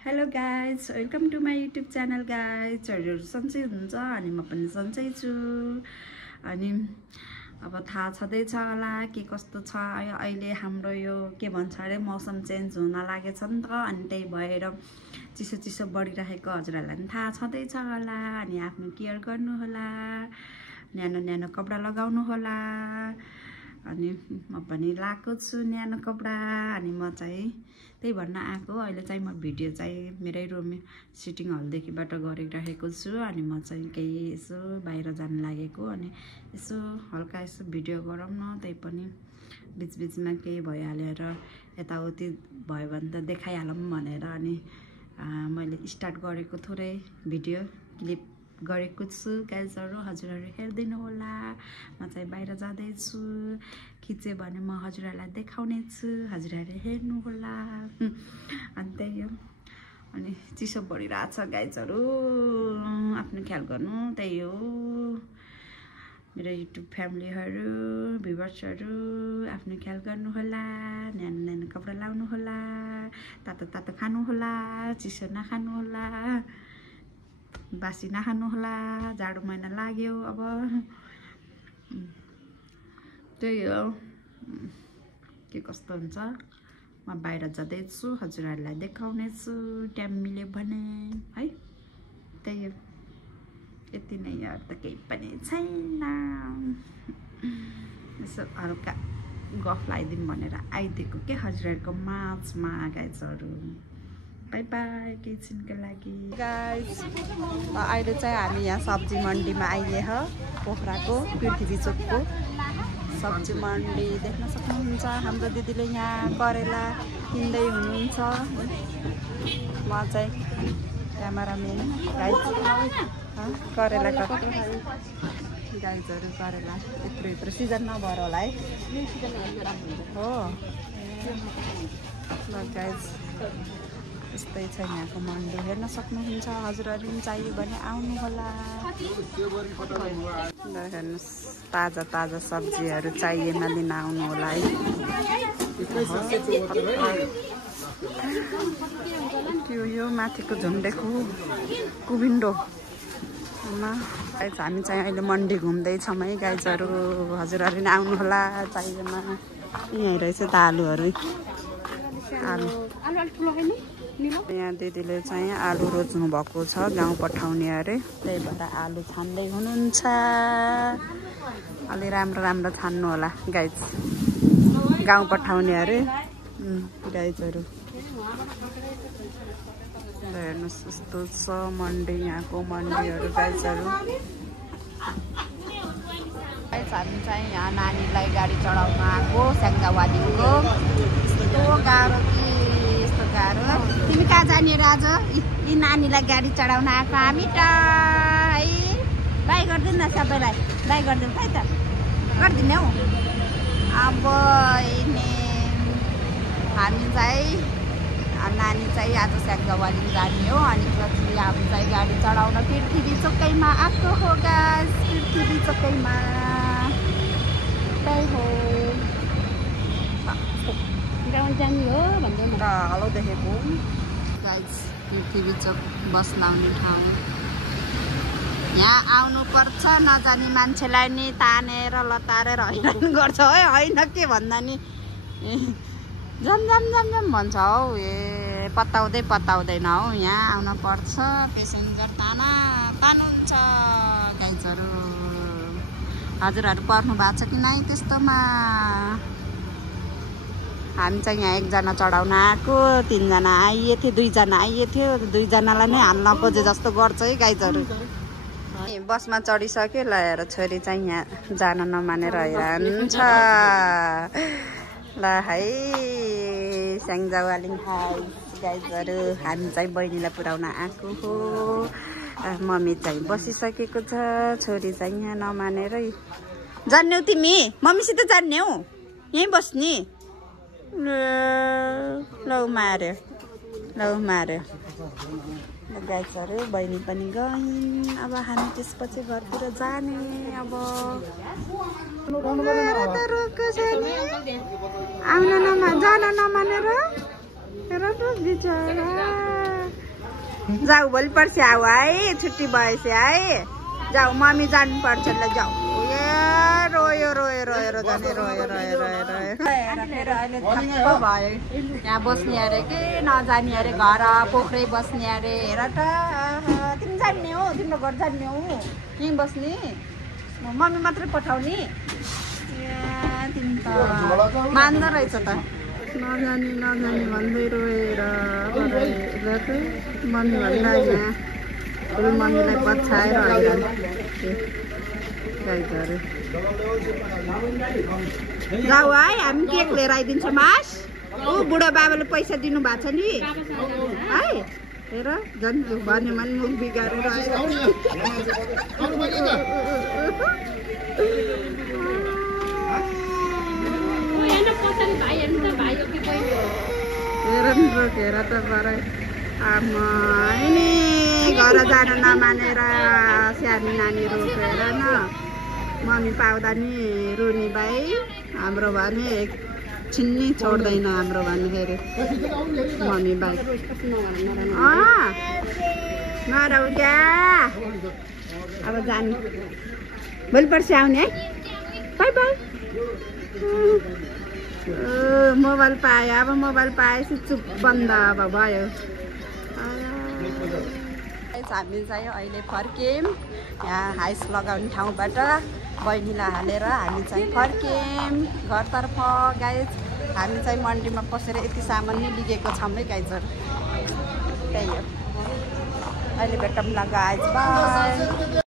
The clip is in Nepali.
Hello guys, welcome to my YouTube channel guys. हजुरहरू सन्चै हुनुहुन्छ अनि म पनि सन्चै छु। अनि अब थाहा छँदैछ होला के कस्तो छ अहिले हाम्रो यो के भन्छ अरे मौसम चेन्ज हुन लागेछ नि त। अनि त्यही भएर चिसो चिसो बढिरहेको हजुरहरूलाई पनि थाहा छँदैछ होला। अनि आफ्नो केयर गर्नु होला, न्यानो न्यानो कपडा लगाउनु होला। अनि म पनि लाएको छु न्यानो कपडा। अनि म चाहिँ त्यही भन्न आएको। अहिले चाहिँ म भिडियो चाहिँ मेरै रुम सिटिङ हलदेखिबाट गरिरहेको छु। अनि म चाहिँ केही यसो बाहिर जान लागेको। अनि यसो हल्का यसो भिडियो गरौँ न, त्यही पनि बिचबिचमा केही भइहाल्यो र यताउति भयो भने त देखाइहालौँ भनेर। अनि मैले स्टार्ट गरेको थोरै भिडियो क्लिप गरेको छु गाइजहरू, हजुरहरू हेरिदिनु होला। म चाहिँ बाहिर जाँदैछु, खिच्यो भने म हजुरहरूलाई देखाउने छु, हजुरहरू हेर्नु होला। अनि त्यही हो। अनि चिसो बढिरहेछ गाइजहरू, आफ्नो ख्याल गर्नु। त्यही हो मेरो युट्युब फ्यामिलीहरू, भ्युवर्सहरू, आफ्नो ख्याल गर्नु होला, न्यानो न्यानो कपडा लाउनु होला, तातो तातो खानु होला, चिसो नखानु होला, बासी नखानु होला। जाडो महिना लाग्यो अब। त्यही हो के कस्तो हुन्छ। म बाहिर जाँदैछु, हजुरहरूलाई देखाउने छु टाइम मिल्यो भने है। त्यही हो, यति नै यार, त केही पनि छैन। यसो हल्का गफ लगाइदिउँ भनेर आइदिएको के हजुरहरूको माझमा गाइजहरू। बाई बाई केही छिनको लागि गाइज। अहिले चाहिँ हामी यहाँ सब्जी मन्डीमा आइए हो, पोखराको पृथ्वी चोकको सब्जी मन्डी देख्न सक्नुहुन्छ। हाम्रो दिदीले यहाँ करेला किन्दै हुनुहुन्छ। म चाहिँ क्यामेराम्यान गाइज। करेला कति गाइजहरू, करेला यत्रो यत्रो सिजन नभएर होला है हो ल गाइज। यस्तै छ यहाँको मन्डी, हेर्न सक्नुहुन्छ। हजुरहरू पनि चाहियो भने आउनु होला। हेर्नुहोस्, ताजा ताजा सब्जीहरू चाहिएमा लिन आउनु होला है। त्यो यो माथिको झुन्डेको कुबिन्डोमा हामी चाहिँ अहिले मन्डी घुम्दैछौँ है गाइजहरू, हजुरहरू नि आउनु होला चाहिएमा। यहीँ रहेछ त आलुहरू, आलु यहाँ दिदीले चाहिँ आलु रोज्नु भएको छ, गाउँ पठाउने अरे। त्यही भएर आलु छान्दै हुनुहुन्छ। अलि राम्रो राम्रो छान्नु होला गाइज, गाउँ पठाउने अरे गाइजहरू। हेर्नुहोस् यस्तो छ मन्डी, यहाँको मन्डीहरू गाइजहरू। हामी चाहिँ यहाँ नानीलाई गाडी चढाउन आएको स्याङ्जावादीको। यस्तो गाह्रो कि यस्तो गाह्रो। तिमी कहाँ जाने र आज? यी नानीलाई गाडी चढाउन आएको हामी त है। बाई गरिदिनु न सबैलाई, बाई गरिदिनु है त, गरिदिने हौ। अब हामी चाहिँ नानी चाहिँ आज स्याङ्जावादी जाने हो। अनि पछि हामी चाहिँ गाडी चढाउन पृथ्वी चोकैमा आएको हो गाइस, पृथ्वी चोकैमा। त्यही हो गाउँ जाने हो भन्दै त हलो देखेको गाइस। पृथ्वी चोक बस लाउने ठाउँ, यहाँ आउनुपर्छ। नजाने मान्छेलाई नि तानेर लतारेर हैरान गर्छ है, होइन के भन्दा नि जम जम जम जम भन्छ हौ। पत्ताउँदै पत्ताउँदैन हौ, यहाँ आउन पर्छ। पेसेन्जर तानुहुन्छ गाइजहरू। हजुरहरू पर्नु भएको छ कि नै त्यस्तोमा? हामी चाहिँ यहाँ एकजना चढाउन आएको, 3 जना आइएथ्यो, 2 जना आइएथ्यो। 2 जनालाई नै हाल्न खोजे जस्तो गर्छ है गाइजहरू। बसमा चढिसक्यो ल। हेर छोरी चाहिँ यहाँ जान नमानेर हैरान छ ल है। स्याङ्जावालिङ हाई गाइजहरू, हामी चाहिँ बहिनीलाई पुऱ्याउन आएको हो। मम्मी चाहिँ बसिसकेको छ, छोरी चाहिँ यहाँ नमानेरै। जान्ने हो तिमी? मम्मीसित जान्ने हौ, यहीँ बस्ने? लौ मार्यो, लौ मार्यो गाइजहरू। बहिनी पनि गइन्। अब हामी त्यसपछि घरतिर जाने। अब आउन जान नमानेर हेर त बिचरा। जाऊ भोलि पर्सि आऊ है छुट्टी भएपछि है जाऊ मम्मी जानुपर्छ ल जाऊ रोयो रोयो रोएर जाने रोयो रोयो रोयो रोयो फेरि अहिले थप्प भयो यहाँ बस्ने अरे के नजाने अरे घर पोखरै बस्ने अरे हेर त तिमी जान्ने हो तिम्रो घर जान्ने हो यहीँ बस्ने मम्मी मात्रै पठाउने तिमी त मान्दो रहेछ त नजाने नजाने भन्दै रोएर मम्मी भन्दा यहाँ मम्मीलाई पछाएर गाईहरू जाऊ है हामी केक लिएर आइदिन्छौँ मास ऊ बुढो बाबाले पैसा दिनु भएको छ नि है हेर झन् भन्यो भने मुख बिगारेर हेर त बरै आमा नि घर जान नमानेर सानो नानी रोकेर न मम्मी पाउँदा नि रुनी भाइ हाम्रो भने छिन्नी छोड्दैन हाम्रो भन्दाखेरि मम्मी भाइ नरौ क्या अब जानु भोलि पर्सि आउने है बाई बाई मोबाइल पायो अब मोबाइल पाएपछि चुप बन्द अब भयो हामी चाहिँ अहिले फर्क्यौँ यहाँ हाइस लगाउने ठाउँबाट बहिनीलाई हालेर हामी चाहिँ फर्क्यौँ घरतर्फ गाइज हामी चाहिँ मन्डीमा पसेर यति सामान नै लिएको छौँ है गाइजहरू त्यही हो अहिले भेटौँ ल गाइज बाई